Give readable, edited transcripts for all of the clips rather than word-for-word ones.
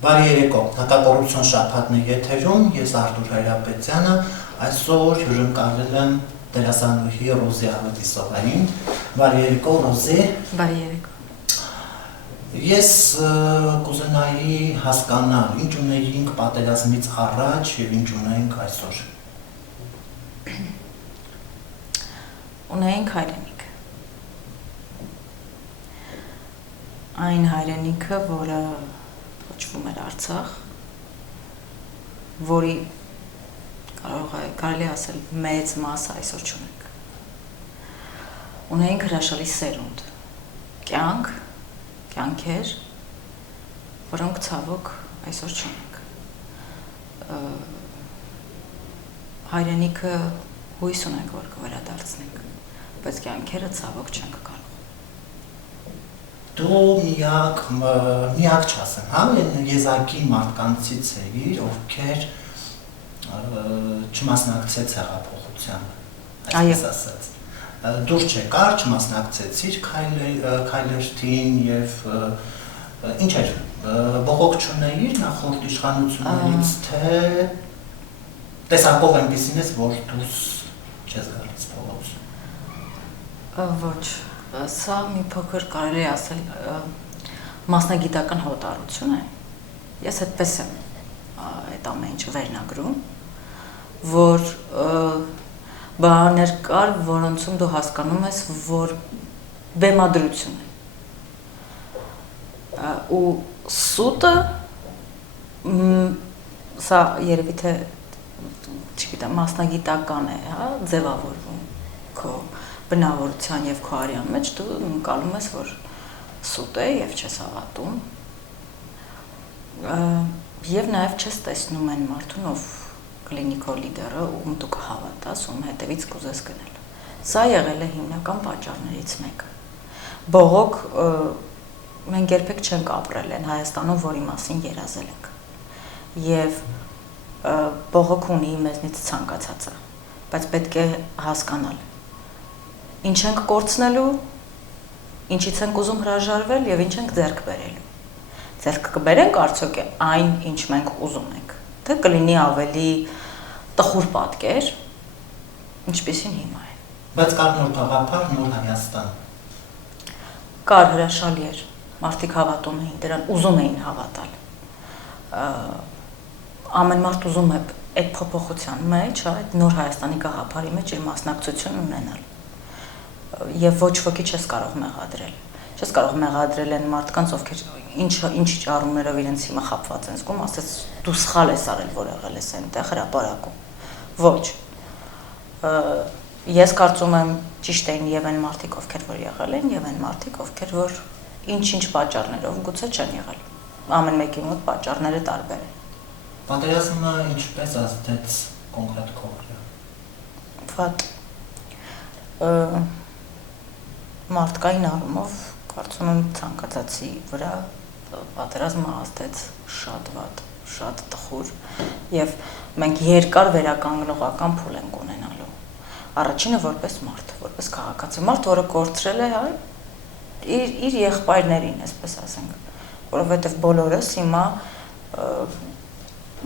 Բարի երեկո, հակակոռուպցիոն շաբաթն է եթերում, ես Արտուր Հայրապետյանը, այսօր հյուրընկալել եմ դերասանուհի Ռոզի Ավետիսովային։ Բարի երեկո, Ռոզի։ Բարի երեկո։ Ես կուզենայի հասկանալ, ինչ ունեինք պատերազմից առաջ և ինչ ունեինք այսօր։ Ունեինք հայրենիք։ Այն հայրենիքը, որը կոչվում էր Արցախ, որի կարելի ասել մեծ մասը այսօր չունենք։ Ունեինք հրաշալի սերունդ, կյանքեր, որոնք ցավոք այսօր չունենք։ Հայրենիքը հույս ունենք, որ կվերադարձնենք, բայց կյանքերը ցավոք չենք կարող։ Դու միակ չասեմ, հա, եզակի մարդկանցից էիր, ովքեր չմասնակցեց հեղափոխությանը, այսպես ասած։ Դուր չեկար, չմասնակցեցիր քայլերթին և ինչ էր, բողոք չունեիր նախորդ իշխանություններից, թե տեսակով այնպիսին ես, որ դուրս չես գալիս փողոց։ Ոչ, սա մի փոքր կարելի ասել մասնագիտական հոտառություն է։ Ես այդպես եմ այդ ամեն ինչը վերնագրում, որ բաներ կար, որոնցում դու հասկանում ես, որ բեմադրություն է։ Ու սուտը, սա երևի թե, չգիտեմ, մասնագիտական է, հա, ձևավորվում քո բնավորության և քո արյան մեջ, դու ընկալում ես, որ սուտ է և չես հավատում, և նաև չես տեսնում այն մարդուն, ով կլինի քո լիդերը, ում դու կհավատաս, ում հետևից կուզես գնել։ Սա եղել է հիմնական պատճառներից մեկը։ Բողոք մենք երբեք չենք ապրել են Հայաստանում, որի մասին երազել ենք։ Եվ բողոք ունի մեզնից ցանկացածը, բայց պետք է հասկանալ, ինչ ենք կորցնելու, ինչից ենք ուզում հրաժարվել և ինչ ենք ձեռք բերելու։ Ձեռք կբերենք արդյոք այն, ինչ մենք ուզում ենք, թե կլինի ավելի տխուր պատկեր, ինչպիսին հիմա է։ Բայց կար նոր գաղափար, նոր Հայաստան։ Կար, հրաշալի էր, մարդիկ հավատում էին դրան, ուզում էին հավատալ։ Ամեն մարդ ուզում է այդ փոփոխության մեջ, այդ նոր Հայաստանի գաղափարի մեջ իր մասնակցություն ունենալ։ Եվ ոչ ոքի չես կարող մեղադրել։ Չես կարող մեղադրել են մարդկանց, ովքեր ինչ առումներով իրենց հիմա խաբված են զգում, ասես դու սխալ ես արել, որ եղել ես այնտեղ հրապարակում։ Ոչ։ Ես կարծում եմ ճիշտ էին և այն մարդիկ, ովքեր որ եղել են, և այն մարդիկ, ովքեր որ ինչ-ինչ պատճառներով գուցե չեն եղել։ Ամեն մեկի մոտ պատճառները տարբեր են։ Պատերազմը ինչպես ազդեց կոնկրետ քո վրա։ Վատ։ Մարդկային առումով կարծում եմ ցանկացածի վրա պատերազմը ազդեց շատ վատ, շատ տխուր և մենք երկար վերականգնողական փուլ ենք ունենալու։ Առաջինը որպես մարդ, որպես քաղաքացի, մարդ, որը կորցրել է իր եղբայրներին, այսպես ասենք, որովհետև բոլորս հիմա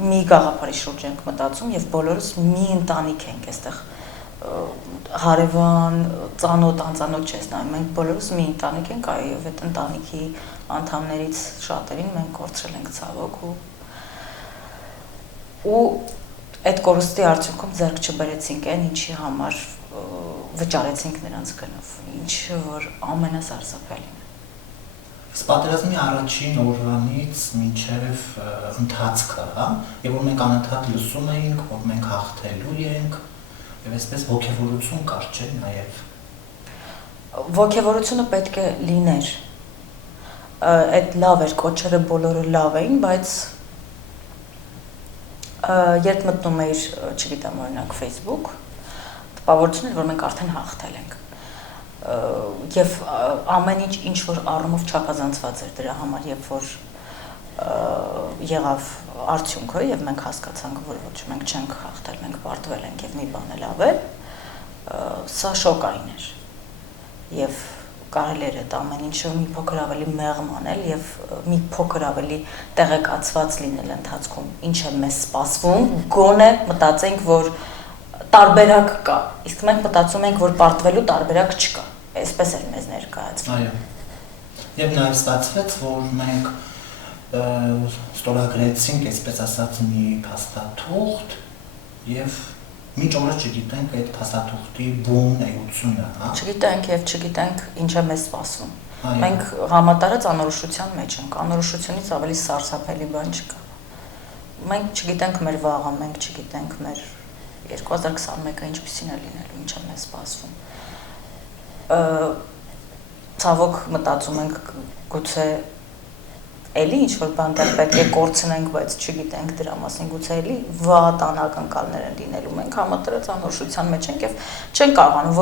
մի գաղափարի շուրջ ենք մտածում և բոլորս մի ընտանիք ենք այստեղ հարևան, ծանոթ, անծանոթ չես նայում, մենք բոլորս մի ընտանիք ենք, այո, և այդ ընտանիքի անդամներից շատերին մենք կորցրել ենք ցավոք ու այդ կորստի արդյունքում ձեռք չբերեցինք այն, ինչի համար վճարեցինք նրանց գնով, ինչը որ ամենասարսափելին է։ Պատերազմի առաջին օրվանից մինչև ընթացքը, հա, և որ մենք անընդհատ լսում էինք, որ մենք հաղթելու ենք, և այսպես ոգևորություն կար, չէ, նաև։ Ոգևորությունը պետք է լիներ, այդ լավ էր, կոչերը բոլորը լավ էին, բայց երբ մտնում էիր, չգիտեմ, օրինակ Facebook, տպավորություն էր, որ մենք արդեն հաղթել ենք։ Եվ ամեն ինչ որ առումով չափազանցված էր դրա համար, երբ որ եղավ արդյունքը և մենք հասկացանք, որ ոչ, մենք չենք հաղթել, մենք պարտվել ենք և մի բան էլ ավել, սա շոկային էր և կարելի էր այդ ամեն ինչը մի փոքր ավելի մեղմ անել եւ մի փոքր ավելի տեղեկացված լինել ընթացքում, ինչ է մեզ սպասվում, գոնե մտածենք, որ տարբերակ կա, իսկ մենք մտածում ենք, որ պարտվելու տարբերակ չկա, այսպես էր մեզ ներկայացվում։ Այո։ Եվ նաև ստացվեց, որ մենք ստորագրեցինք, այսպես ասած, մի փաստաթուղթ եւ մինչ օրս չգիտենք այդ փաստաթուղթի բուն էությունը, հա։ Չգիտենք եւ չգիտենք ինչ է մեզ սպասվում։ Մենք համատարած անորոշության մեջ ենք, անորոշությունից ավելի սարսափելի բան չկա։ Մենք չգիտենք մեր վաղը, մենք չգիտենք մեր 2021-ը ինչպիսին է լինելու, ինչ է մեզ սպասվում։ Ցավոք մտածում ենք գուցե էլի ինչ-որ բան դեռ պետք է կորցնենք, բայց չգիտենք դրա մասին, գուցե էլի վատ անակնկալներ են լինելու, մենք համատարած անորոշության մեջ ենք եւ չենք կարողանում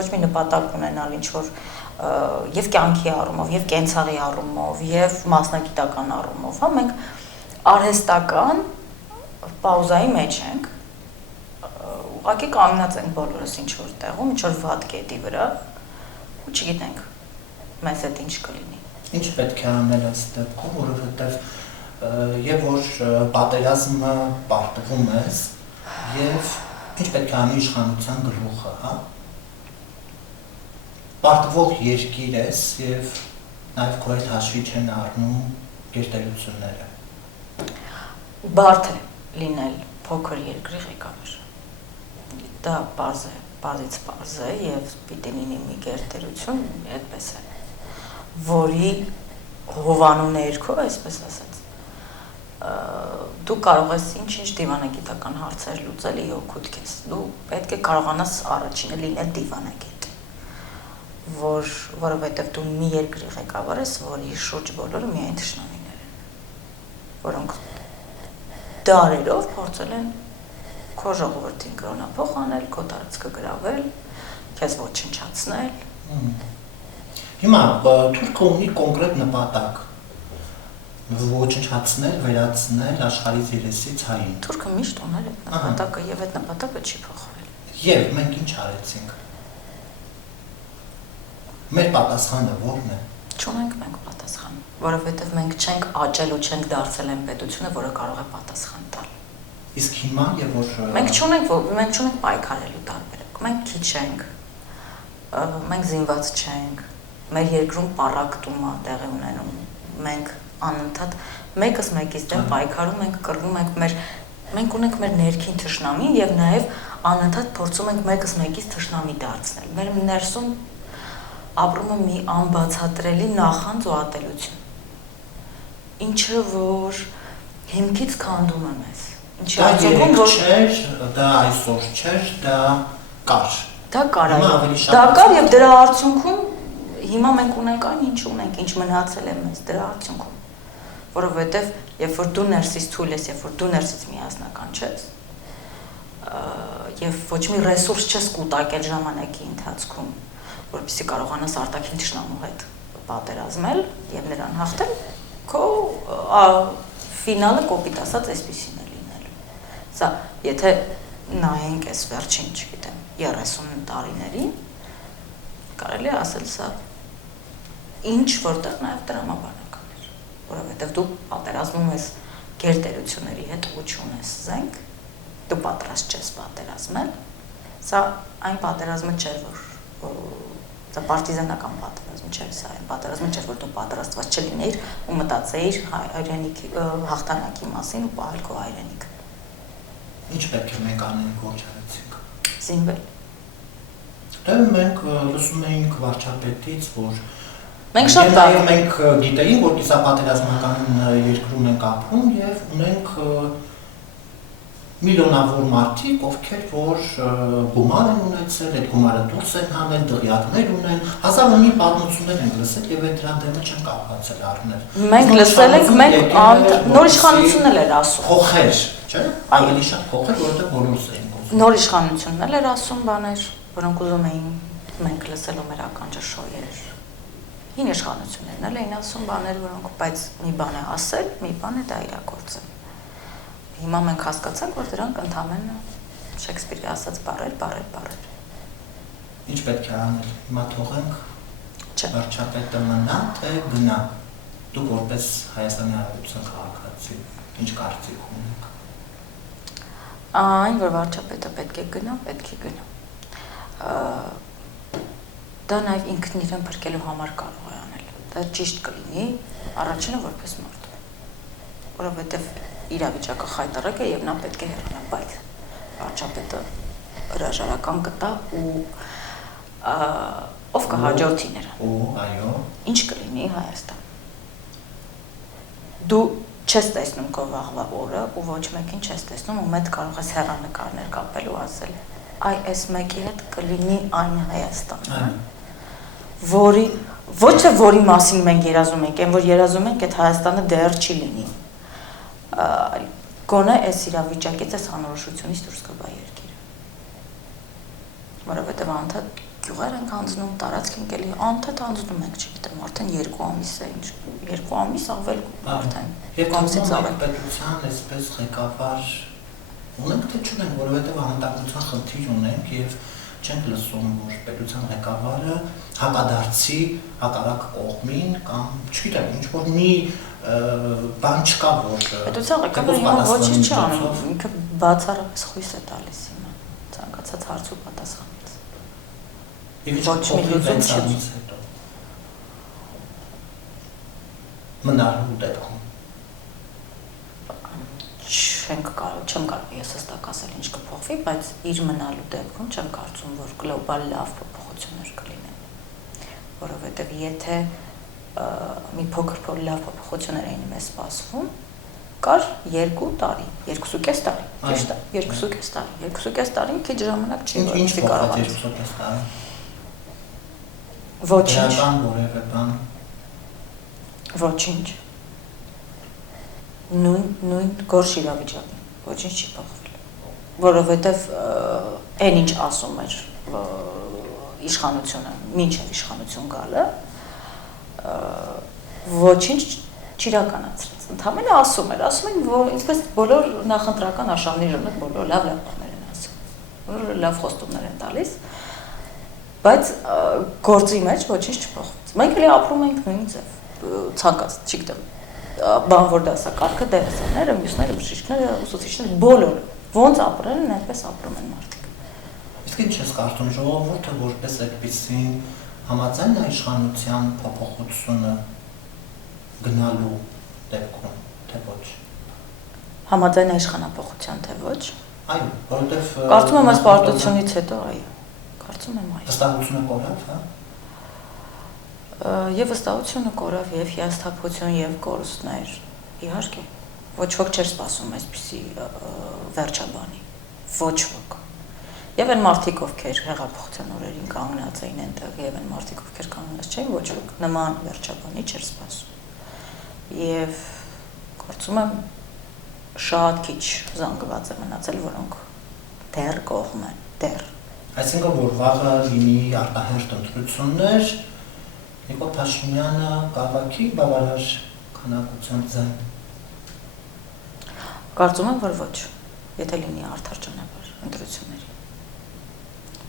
ոչ մի նպատակ ունենալ ինչ-որ եւ կյանքի առումով, եւ կենցաղի առումով, եւ մասնագիտական առումով, հա, մենք արհեստական պաուզայի մեջ ենք, ուղղակի կանգնած ենք բոլորս ինչ-որ տեղում, ինչ-որ վատ կետի վրա, ու չգիտենք մեզ հետ ինչ կլինի։ Ինչ պետք է անել այս դեպքում, որովհետև եւ որ պատերազմը պարտվում ես եւ ինչ պետք է անի իշխանության գլուխը, հա։ Պարտվող երկիր ես եւ նաեւ քո հետ հաշվի չեն առնում գերտերությունները։ Բարդ է լինել փոքր երկրի ղեկավար։ Դա պարզ է, պարզից պարզ է եւ պիտի լինի մի գերտերություն, այդպես է, որի հովանու ներքո, այսպես ասած, դու կարող ես ինչ-ինչ դիվանագիտական հարցեր լուծել ի օգուտ քեզ։ Դու պետք է կարողանաս առաջինը լինել դիվանագետ, որովհետև դու մի երկրի ղեկավար ես, որի շուրջ բոլորը միայն թշնամիներ են, որոնք դարերով փորձել են քո ժողովրդին կրոնափոխ անել, քո տարածքը գրավել, քեզ ոչնչացնել։ Հիմա Թուրքը ունի կոնկրետ նպատակ ոչնչացնել, վերացնել աշխարհից երեսից հային։ Թուրքը միշտ ուներ այդ նպատակը եւ այդ նպատակը չի փոխվել։ Եվ մենք ինչ արեցինք։ Մեր պատասխանը ո՞րն է։ Չունենք մենք պատասխան, որովհետեւ մենք չենք աճել ու չենք դարձել այն պետությունը, որը կարող է պատասխան տալ։ Իսկ հիմա եւ որ մենք չունենք պայքարելու տարբերակ։ Մենք քիչ ենք։ Մենք զինված չենք։ Մեր երկրում պառակտում է տեղի ունենում։ Մենք անընդհատ մեկս մեկից դեմ պայքարում ենք, կռվում ենք մենք ունենք մեր ներքին թշնամին եւ նաեւ անընդհատ փորձում ենք մեկս մեկից թշնամի դարձնել։ Մեր ներսում ապրում է մի անբացատրելի նախանձ ու ատելություն։ Ինչը որ հիմքից քանդում է մեզ։ Ինչի արդյունքում որ դա այսօր չէր, դա կար։ Դա կար, դա կար եւ դրա արդյունքում հիմա մենք ունենք այն ինչ ունենք, ինչ մնացել է մեզ դրա արդյունքում, որովհետև երբ որ դու ներսից թույլ ես, երբ որ դու ներսից միասնական չես, եւ ոչ մի ռեսուրս չես կուտակել ժամանակի ընթացքում, որպեսզի կարողանաս արտաքին թշնամու հետ պատերազմել եւ նրան հաղթել, քո ֆինալը կոպիտ ասած այսպեսին է լինելու։ Սա եթե նայենք այս վերջին, չգիտեմ, 30 տարիներին, կարելի է ասել սա ինչ որտեղ նաև տրամաբանական էր, որովհետև դու պատերազմում ես գերտերությունների հետ ու չունես զենք, դու պատրաստ չես պատերազմել, սա այն պատերազմը չէր, որ սա պարտիզանական պատերազմ չէր, սա այն պատերազմը չէր, որ դու պատրաստված չլինեիր ու մտածեիր հայրենիքի հաղթանակի մասին ու պահել քո հայրենիքը։ Ինչ պետք է մենք անենք, որ չարեցինք։ Զինվել։ Դե մենք լսում էինք վարչապետից, որ մենք շատ լավ մենք գիտեինք, որ կիսապատերազմական երկրում ենք ապրում եւ ունենք միլիոնավոր մարդիկ, ովքեր որ գումար են ունեցել, այդ գումարը դուրս են հանել, դղյակներ ունեն, հազար ու մի պատմություններ են լսել եւ այդ դրա դեմը չեն կարողացել առնել։ Մենք լսել ենք, մենք նոր իշխանությունն էլ էր ասում։ Փոխեր, չէ՞։ Ավելի շատ փոխեր, որովհետեւ բոլորս էին խոսում։ Նոր իշխանությունն էլ էր ասում բաներ, որոնք ուզում էին մենք լսել ու մեր ականջաշոյեր։ Հին իշխանություններն էլ էին ասում բաներ, որոնք բայց մի բան է ասել, մի բան է դա իրագործել։ Հիմա մենք հասկացանք, որ դրանք ընդհանրապես Շեքսպիրի ասած բառեր։ Ինչ պետք է անել։ Հիմա թողենք Վարչապետը մնա, թե գնա։ Դուք որպես Հայաստանի Հանրապետության քաղաքացի ինչ կարծիք ունեք։ Այն որ վարչապետը պետք է գնա, դա նաև ինքն իրեն փրկելու համար կարող է անել։ Դա ճիշտ կլինի առաջինը որպես մարդ, որովհետև իրավիճակը խայտառակ է եւ նա պետք է հեռանա, բայց վարչապետը հրաժարական կտա ու ով կհաջորդի նրան։ Ու այո։ Ինչ կլինի Հայաստան։ Դու չես տեսնում քո վաղվա օրը ու ոչ մեկին չես տեսնում ու մեծ կարող ես հեռանկարներ կապել ու ասել այ այս մեկի հետ կլինի այն Հայաստանը, որի ոչ թե որի մասին մենք երազում ենք, այն որ երազում ենք այդ Հայաստանը դեռ չի լինի։ Գոնե այս իրավիճակից, այս անորոշությունից դուրս գա երկիրը։ Որովհետև անդադ գյուղեր ենք հանձնում, տարածք ենք էլի, անդադ հանձնում ենք, չգիտեմ, արդեն 2 ամիս է, ինչ 2 ամիս ավել արդեն։ Եվ ամսից ավել պետության այսպես ղեկավար ունենք թե չունենք, որովհետև անհատական խնդիր ունենք եւ չենք լսում, որ պետության ղեկավարը հակադարձի հակառակ կողմին կամ չգիտեմ, ինչ որ մի բան չկա, որ պետության ղեկավարը հիմա ոչինչ չի անում, ինքը բացառապես խույս է տալիս հիմա, ցանկացած հարց ու պատասխանից։ Ոչ մի լուծում չի հետո։ Մնալու դեպքում չեմ կարող ես հստակ ասել ինչ կփոխվի, բայց իր մնալու դեպքում չեմ կարծում, որ գլոբալ լավ փոփոխություններ կլինեն, որովհետև եթե մի փոքր լավ փոփոխություններ էին մեզ սպասվում, կար 2 տարի, 2.5 տարի, ճիշտ է, 2.5 տարի, 2.5 տարին քիչ ժամանակ չի ինչ փոխվեց 2.5 տարի։ Ոչինչ։ Որևէ բան։ Ոչինչ։ Նույն գորշ իրավիճակն, ոչինչ չի փոխվել, որովհետև այն ինչ ասում էր իշխանությունը, մինչև իշխանություն գալը, ոչինչ չիրականացրեց, ընդհանրապես ասում են, որ ինչպես բոլոր նախընտրական արշավների ժամանակ բոլոր լավ բաներ են ասում, բոլորը լավ խոստումներ են տալիս, բայց գործի մեջ ոչինչ չփոխվեց։ Մենք էլի ապրում ենք նույն ձև, ցանկաց, չգիտեմ, բանվոր դասակարգը, դերասանները, մյուսները, բժիշկները, ուսուցիչները, բոլորը ոնց ապրել են, այնպես ապրում են մարդիկ։ Իսկ ինչ ես կարծում, ժողովուրդը որպես այդպեսին համաձայն է իշխանության փոփոխությունը գնալու դեպքում, թե ոչ։ Համաձայն է իշխանափոխության, թե ոչ։ Այո, որովհետև Կարծում եմ այս պարտությունից հետո, այո։ Կարծում եմ այո։ Վստահությունը կորավ, հա։ Եվ վստահությունը կորավ, եւ հիասթափություն, եւ կորուստներ, իհարկե, ոչ ոք չէր սպասում այսպիսի վերջաբանի, ոչ ոք։ Եվ այն մարդիկ, ովքեր հեղափոխության օրերին կանգնած էին այնտեղ, եւ այն մարդիկ, ովքեր կանգնած չէին, ոչ ոք նման վերջաբանի չէր սպասում։ Եվ կարծում եմ շատ քիչ զանգված է մնացել, որոնք դեռ կողմ են, դեռ։ Այսինքն, որ վաղը լինի արտահերթ ընտրություններ, Նիկոլ Փաշինյանը կավաքի բավարար քանակությամբ ձայն։ Կարծում եմ, որ ոչ, եթե լինի արդար ճանապարհ ընտրությունների։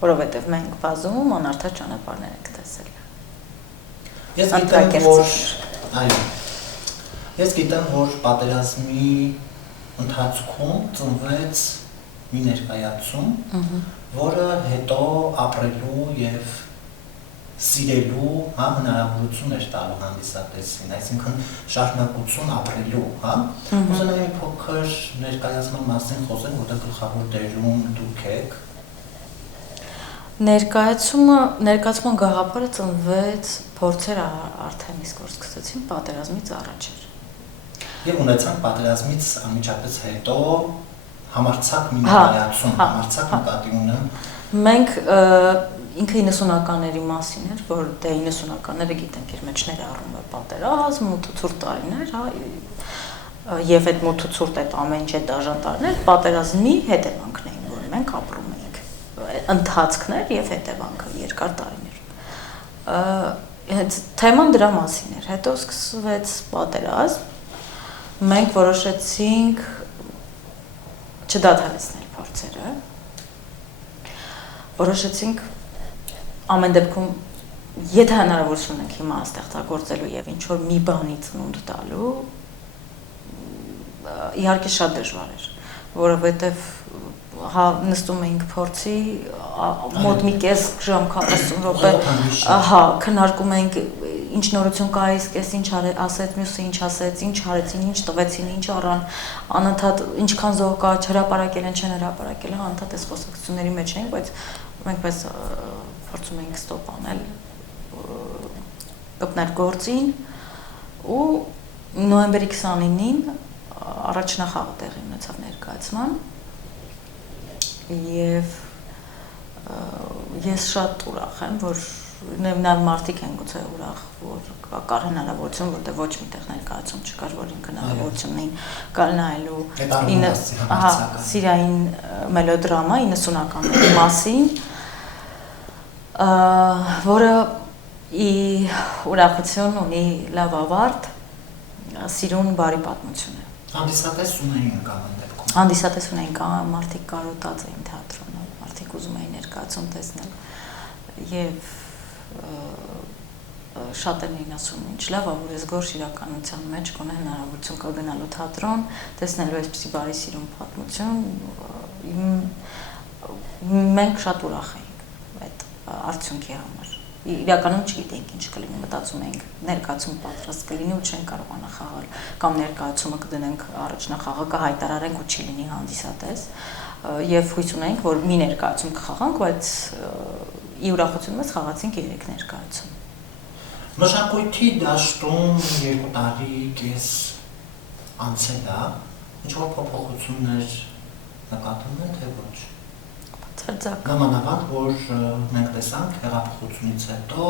Որովհետև մենք բազում անարդար ճանապարհներ ենք տեսել։ Ես գիտեմ, որ պատերազմի ընթացքում ծնվեց մի ներկայացում, որը հետո ապրելու եւ սիրելու հնարավորություն էր տալու հանդիսատեսին, այսինքն շարունակություն ապրելու, հա։ Ուզենայի մի փոքր ներկայացման մասին խոսենք, որտեղ գլխավոր դերում դուք եք։ Ներկայացման գաղափարը ծնվեց, փորձերը արդեն իսկ որ սկսեցին պատերազմից առաջ էր։ Եվ ունեցանք պատերազմից անմիջապես հետո համարձակ մի ներկայացում, համարձակ նկատի ունեմ։ Մենք ինքը 90-ականների մասին էր, որ դե 90-ականները գիտենք իր մեջ ներառում է պատերազմ, մութ-ցուրտ տարիներ, հա, եւ այդ մութ-ցուրտ այդ ամեն ինչ դաժան տարիներ պատերազմի հետևանքն էին, որ մենք ապրում ենք, ընթացքներ եւ հետևանքը երկար տարիներ։ Հենց թեման դրա մասին էր, հետո սկսվեց պատերազմ, մենք որոշեցինք չդադարեցնել փորձերը, որոշեցինք ամեն դեպքում եթե հնարավորություն ունենք հիմա ստեղծագործելու եւ ինչ որ մի բանի ծնունդ տալու, իհարկե շատ դժվար էր, որովհետեւ հա նստում էինք փորձի մոտ մի կես ժամ 40 րոպե հա քննարկում էինք ինչ նորություն կա այս ինչ ասեց մյուսը ինչ ասեց ինչ արեցին ինչ տվեցին ինչ առան անընդհատ ինչքան զոհ կա հրապարակել են չեն հրապարակել անընդհատ այս խոսակցությունների մեջ էինք բայց մենք պես փորձում էինք ստոպ անել կպներ գործին ու նոյեմբերի 29-ին առաջնախաղը տեղի ունեցավ ներկայացման եւ ես շատ ուրախ եմ որ նաեւ մարդիկ են գուցե ուրախ որ կար հնարավորություն որտեղ ոչ միտեղ ներկայացում չկար որ ինքն հնարավորություն էին կալ նայելու սիրային մելոդրամա 90-ականների մասին որը ի ուրախություն ունի լավ ավարտ սիրուն բարի պատմություն է հանդիսատես ունեին կամ հանդիսատես ունեին մարդիկ կարոտած էին թատրոնում, մարդիկ ուզում էին ներկայացում տեսնել եւ շատերն էին ասում ինչ լավ է որ ես գորշ իրականության մեջ կոնե հնարավորություն կա գնալու թատրոն, տեսնելու այսպիսի բարի սիրուն պատմություն մենք շատ ուրախ էինք այդ արդյունքի համար իրականում չգիտենք ինչ կլինի մտածում ենք ներկայացում պատրաստ կլինի ու չենք կարողանա խաղալ կամ ներկայացումը կդնենք առաջնախաղը կհայտարարենք ու չի լինի հանդիսատես եւ հույս ունենք որ մի ներկայացում կխաղանք բայց ի ուրախություն մեզ խաղացինք 3 ներկայացում մշակույթի դաշտում 2 տարի կես անցել է ինչ որ փոփոխություններ նկատում եք թե ոչ Նամանավանդ, որ մենք տեսանք հեղափոխությունից հետո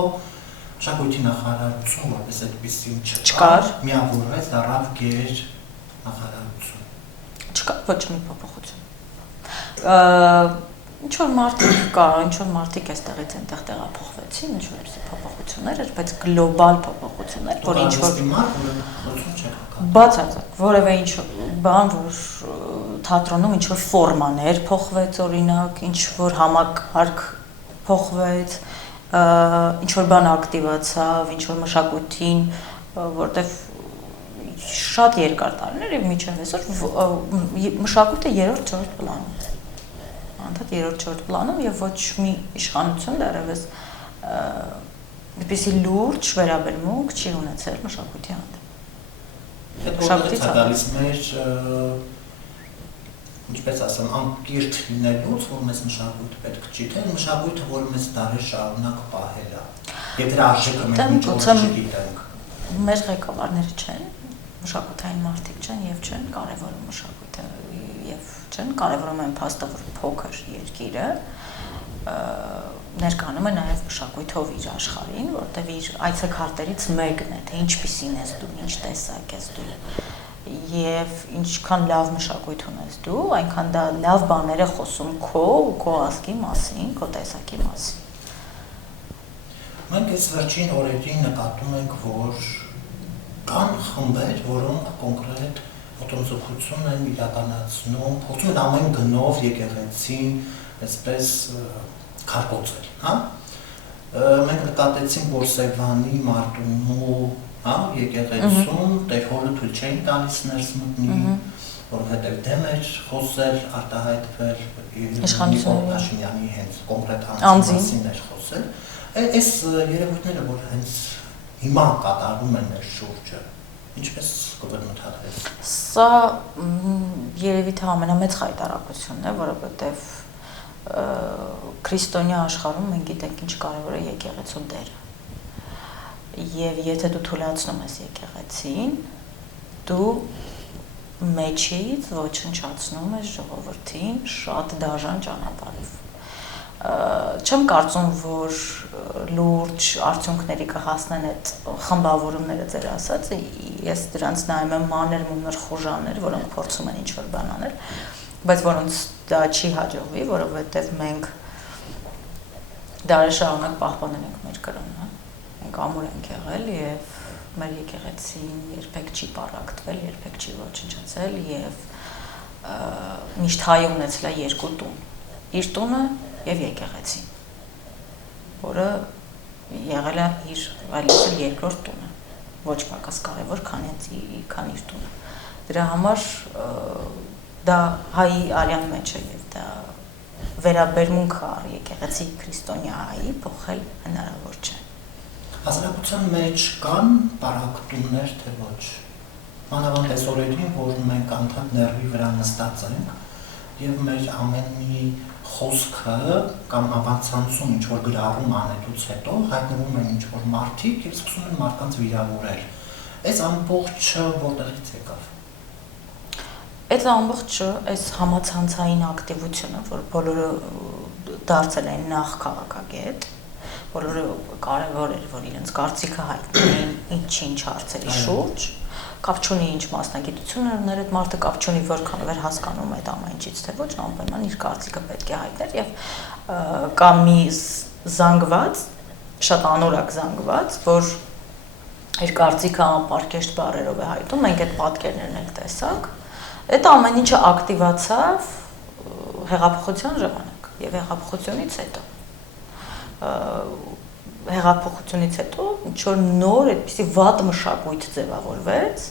մշակույթի նախարարություն որպես այդպիսին չկար, միավորվեց դառավ գեր նախարարություն։ Չկա ոչ մի փոփոխություն։ Ինչ որ մարդիկ կա, ինչ որ մարդիկ այստեղից այնտեղ տեղափոխվեցին, ինչ որ փոփոխություններ էր, բայց գլոբալ փոփոխություններ, որ ինչ որ բացարձակ որևէ ինչ բան, որ թատրոնում ինչ որ ֆորմաներ փոխվեց օրինակ, ինչ որ համակարգ փոխվեց, ինչ որ բան ակտիվացավ, ինչ որ մշակույթին, որտեվ շատ երկար տարիներ եւ միջև այսօր մշակույթը 3-4 պլանում է։ Անդադ 3-4 պլանում եւ ոչ մի իշխանություն դեռևս այդպիսի լուրջ վերաբերմունք չի ունեցել մշակույթի հանդեպ։ Մշակույթի ցանկալից մեր ինչպես ասեմ, անկիրթ լինելուց, որ մեզ մշակույթը պետք չի, թե մշակույթը, որ մեզ դարեր շարունակ պահել է։ Եվ դրա արժեքը մենք ինչ որ չգիտենք։ Մեր ղեկավարները չեն, մշակութային մարդիկ չեն եւ չեն կարևորում մշակույթը եւ չեն կարևորում այն փաստը, որ փոքր երկիրը ներկանում է նաեւ մշակույթով իր աշխարհին, որտեղ իր այցեքարտերից մեկն է, թե ինչպիսին ես դու, ինչ տեսակ ես դու եւ ինչքան լավ մշակույթ ունես դու, այնքան դա լավ բաներ է խոսում քո ու քո ազգի մասին, քո տեսակի մասին։ Մենք այս վերջին օրերին նկատում ենք, որ կան խմբեր, որոնք կոնկրետ օտոմսոխություն են իրականացնում, փորձում են ամեն գնով եկեղեցին այսպես քարկոծել, հա։ Մենք նկատեցինք, որ Սևանի Մարտունու հա եկեղեցում տեխնոլոգիա թույլ չէին տալիս ներս մտնի, որովհետև դեմ էր խոսել, արտահայտվել Փաշինյանի հենց կոնկրետ անձի մասին էր խոսել։ Այս երևույթները, որ հենց հիմա կատարվում են մեր շուրջը, ինչպես կբնութագրես։ Սա երևի թե ամենամեծ խայտարակությունն է, որովհետև քրիստոնյա աշխարհում մենք գիտենք ինչ կարևոր է եկեղեցու դերը։ Եվ եթե դու թույլատնում ես եկեղեցին, դու մեջից ոչնչացնում ես ժողովրդին շատ դաժան ճանապարհով։ Չեմ կարծում, որ լուրջ արդյունքների կհասնեն այդ խմբավորումները ձեր ասած, ես դրանց նայում եմ մանր մունր խուժաններ, որոնք փորձում են ինչ-որ բան անել, բայց որոնց դա չի հաջողվի, որովհետև մենք դարեր շարունակ պահպանել ենք մեր կրոնը, մենք ամուր ենք եղել եւ մեր եկեղեցին երբեք չի պառակտվել, երբեք չի ոչնչացել եւ միշտ հայ ունեցել է երկու տուն՝ իր տունը եւ եկեղեցին, որը եղել է իր այլևս երկրորդ տունը, ոչ պակաս կարևոր, քան իր տունը։ Դրա համար դա հայի արյան մեջ է եւ դա վերաբերմունքը առ եկեղեցի քրիստոնյայի փոխել հնարավոր չէ։ Հասարակության մեջ կան պարակտումներ, թե ոչ։ Մանավանդ այս օրերին, որ մենք անդադ ներվի վրա նստած ենք եւ մեր ամեն մի խոսքը կամ ավանցանցում ինչ որ գրառում անելուց հետո հայտնվում են ինչ որ մարդիկ եւ սկսում են մարդկանց վիրավորել։ Այս ամբողջը որտեղից եկավ։ Այդ ամբողջը, այս համացանցային ակտիվությունը, որ բոլորը դարձել են նախ քաղաքագետ, բոլորը կարևոր էր, որ իրենց կարծիքը հայտնեին ինչ հարցերի շուրջ, կապ չունի ինչ մասնագիտություն ուներ այդ մարդը, կապ չունի որքանով էր հասկանում այդ ամեն ինչից, թե ոչ, անպայման իր կարծիքը պետք է հայտներ եւ կա մի զանգված, շատ անորակ զանգված, որ իր կարծիքը անպարկեշտ բառերով է հայտում, մենք այդ պատկերներն էլ տեսանք, այդ ամեն ինչը ակտիվացավ հեղափոխության ժամանակ եւ հեղափոխությունից հետո հեղափոխությունից հետո ինչ-որ նոր այդպիսի վատ մշակույթ ձևավորվեց,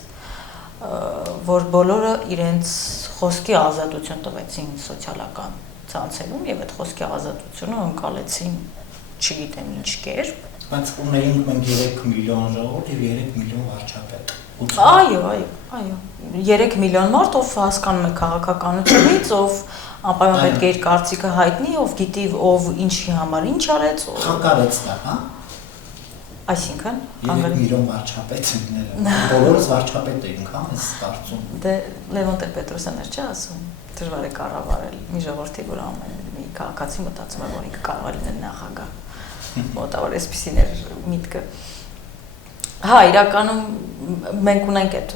որ բոլորը իրենց խոսքի ազատություն տվեցին սոցիալական ցանցերում եւ այդ խոսքի ազատությունը ընկալեցին չգիտեմ ինչ կերպ։ Բայց ունեինք մենք 3 միլիոն ժողովուրդ եւ 3 միլիոն վարչապետ։ Այո, 3 միլիոն մարդ, ով հասկանում է քաղաքականությունից, ով անպայման պետք է իր կարծիքը հայտնի, ով գիտի, ով ինչի համար ինչ արեց, խանգարեց դա, հա։ Այսինքն 3 միլիոն վարչապետ լինելը։ Բոլորս վարչապետ էինք, հա, այս կարծում։ Դե Լևոն Տեր-Պետրոսյանն էր, չէ՞ ասում, դժվար է կառավարել մի ժողովրդի, որ ամեն մի քաղաքացի մտածում է, որ ինքը կարող է լինել նախագահ։ Մոտավոր այսպեսին էր միտքը։ Հա, իրականում մենք ունենք այդ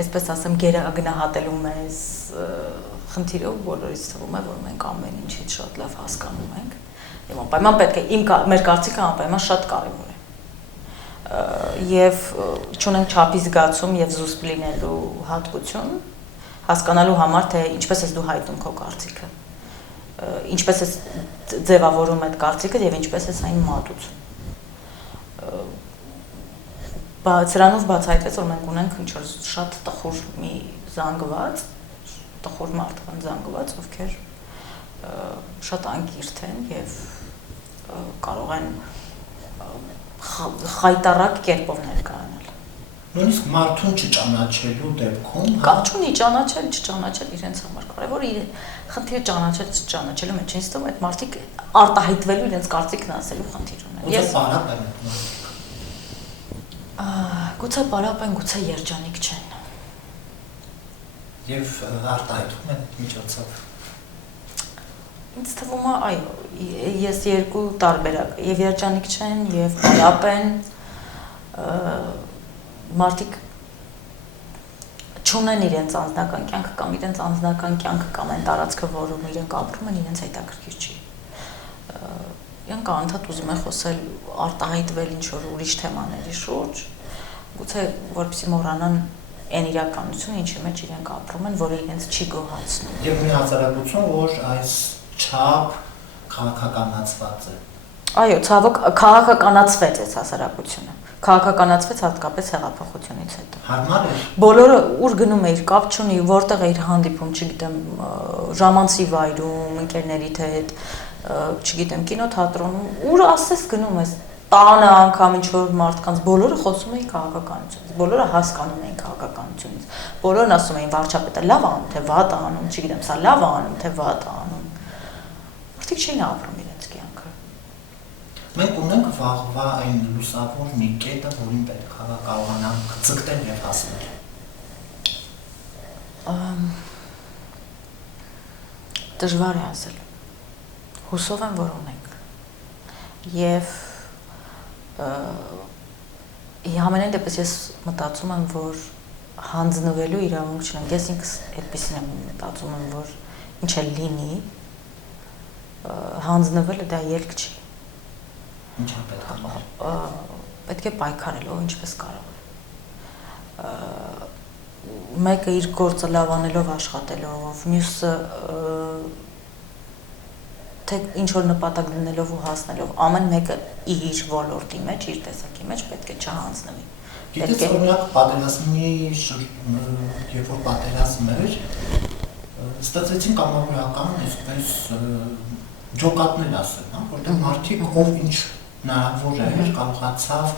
այսպես ասեմ գերագնահատելու մեզ խնդիրը, բոլորից թվում է, որ մենք ամեն ինչից շատ լավ հասկանում ենք եւ անպայման պետք է մեր կարծիքը անպայման շատ կարեւոր է եւ չունենք չափի զգացում եւ զուսպ լինելու հատկություն հասկանալու համար թե ինչպես ես դու հայտնում քո կարծիքը ինչպես ես ձևավորում այդ կարծիքը եւ ինչպես ես այն մատուցում Սրանով բացահայտվեց, որ մենք ունենք ինչ-որ շատ տխուր մի զանգված, տխուր մարդկանց զանգված, ովքեր շատ անկիրթ են եւ կարող են խայտառակ կերպով ներկայանալ։ Նույնիսկ մարդուն չճանաչելու դեպքում, Կապ չունի չճանաչել իրենց համար կարևոր է խնդիրը չճանաչելու մեջ ինձ թվում է այդ մարդիկ արտահայտվելու իրենց կարծիքն ասելու խնդիր ունեն։ Ես պարապ եմ Գուցե պարապ են, գուցե երջանիկ չեն։ Եվ արտահայտվում են միջոցով։ Ինձ թվում է, այո, ես երկու տարբերակ, եւ երջանիկ չեն, եւ պարապ են, մարդիկ չունեն իրենց անձնական կյանքը կամ իրենց անձնական կյանքը կամ այն տարածքը, որում իրենք ապրում են, իրենց հետաքրքիր չի։ Իրենք անդադ ուզում են խոսել, արտահայտվել ինչ-որ ուրիշ թեմաների շուրջ, գուցե որպեսզի մոռանան այն իրականությունը, ինչի մեջ իրենք ապրում են, որը իրենց չի գոհացնում։ Եվ մի հասարակություն, որ այս չափ քաղաքականացված է։ Այո, ցավոք քաղաքականացվեց այս հասարակությունը։ Քաղաքականացվեց հատկապես հեղափոխությունից հետո։ Հարմար է։ Բոլորը ուր գնում է իր կապ չունի, որտեղ է իր հանդիպում, չգիտեմ, ժամանցի վայրում, ընկերներիդ հետ, չգիտեմ, կինոթատրոնում, ուր ասես գնում ես, տանը անգամ ինչ-որ մարդկանց, բոլորը խոսում էին քաղաքականությունից, բոլորը հասկանում էին քաղաքականությունից, բոլորն ասում էին վարչապետը լավ անում, թե վատ անում, չգիտեմ, սա լավ անում, թե վատ անում։ Մարդիկ չէին ապրում իրենց կյանքը։ Մենք ունենք վաղվա այն լուսավոր մի կետը, որին պետք է կարողանանք ձգտել եւ հասնել։ Դժվար է ասել։ Հուսով եմ, որ ունենք։ Եվ Համենայն դեպս ես մտածում եմ, որ հանձնվելու իրավունք չունենք, ես ինքս այդպեսին եմ մտածում եմ, որ ինչ էլ լինի, հանձնվելը դա ելք չի։ Ինչ է պետք անել։ Պետք է պայքարել, ով ինչպես կարող է։ Մեկը իր գործը լավ անելով աշխատելով, մյուսը թե ինչ որ նպատակ դնելով ու հասնելով ամեն մեկը իր ոլորտի մեջ, իր տեսակի մեջ պետք է չհանձնվի։ Գիտես, օրինակ պատերազմի երբ որ պատերազմը էր, ստացվեցին կամավորական, այսպես ջոկատներ ասեմ, հա, որտեղ մարդիկ ով ինչ հնարավոր էր, կարողացավ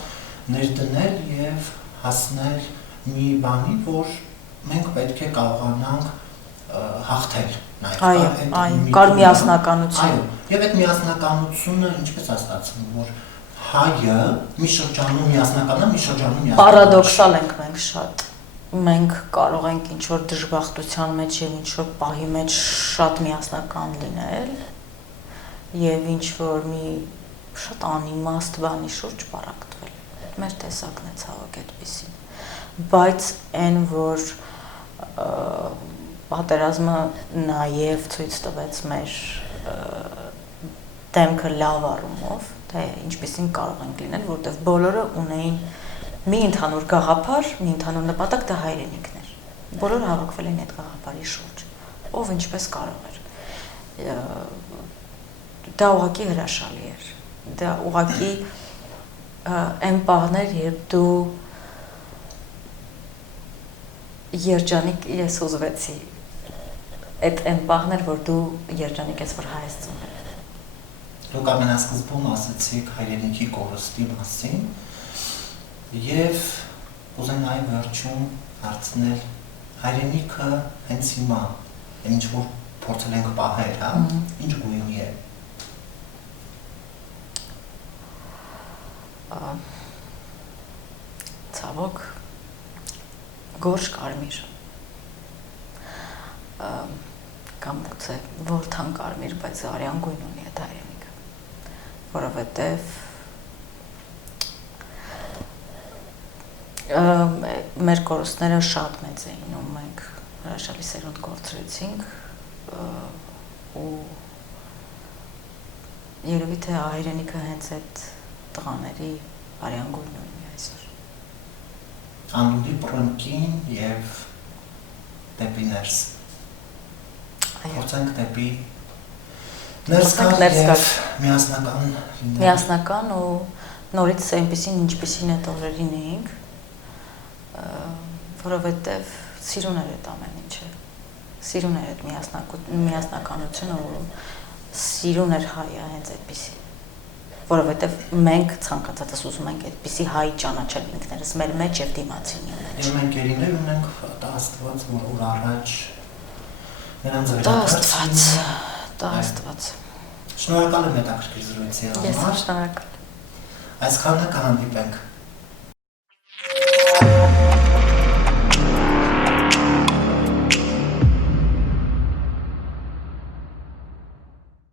ներդնել եւ հասնել մի բանի, որ մենք պետք է կարողանանք հաղթել Այո, կար միասնականություն։ Այո, եւ այդ միասնականությունը ինչպես է ստացվում, որ հայը մի շրջանում միասնական է, մի շրջանում միասնական։ Պարադոքսալ ենք մենք շատ։ Մենք կարող ենք ինչ որ դժբախտության մեջ եւ ինչ որ պահի մեջ շատ միասնական լինել եւ ինչ որ մի շատ անիմաստ բանի շուրջ պարակտվել։ Մեր տեսակն է ցավոք այդպեսին։ Բայց այն որ պատերազմը նաև ցույց տվեց մեր դեմքը լավ առումով, թե ինչպեսին կարող ենք լինել, որտեղ բոլորը ունեին մի ընդհանուր գաղափար, մի ընդհանուր նպատակ, դա հայրենիքն էր։ Բոլորը հավաքվել էին այդ գաղափարի շուրջ, ով ինչպես կարող էր։ Դա ուղղակի հրաշալի էր։ Դա ուղղակի այն պահներ, երբ դու երջանիկ ես ուզվեցի այդ այն պահներ, որ դու երջանիկ ես, որ հայ ես ծնվել։ Դուք ամենասկզբում ասացիք հայրենիքի կորստի մասին եւ ուզենայի վերջում հարցնել հայրենիքը հենց հիմա ինչ որ փորձել ենք պահել, հա, ինչ գույնի է։ Ցավոք գորշ կարմիր կամ գուցե որթան կարմիր, բայց արյան գույն ունի այդ հայրենիքը, որովհետև մեր կորուստները շատ մեծ էին ու մենք հրաշալի սերունդ կորցրեցինք ու երևի թե հայրենիքը հենց այդ տղաների արյան գույն ունի այսօր։ Անունդի պրոնքին եւ դեպի ներս։ Փորձենք դեպի ներս գալ միասնական լինել։ Միասնական ու նորից այնպեսին ինչպեսին այդ օրերին էինք, որովհետև սիրուն էր այդ ամեն ինչը։ Սիրուն էր այդ միասնականությունը ու սիրուն էր հայը հենց այդպեսի։ Որովհետև մենք ցանկացածս ուզում ենք այդպիսի հայ ճանաչել ինքներս մեր մեջ եւ դիմացինի մեջ։ Եվ մենք երիներ ունենք Աստված, որ ուր առաջ նրանց վերակացնի։ Աստված։ Շնորհակալ եմ հետաքրքիր զրույցի համար։ Ես շնորհակալ։ Այսքանը կհանդիպենք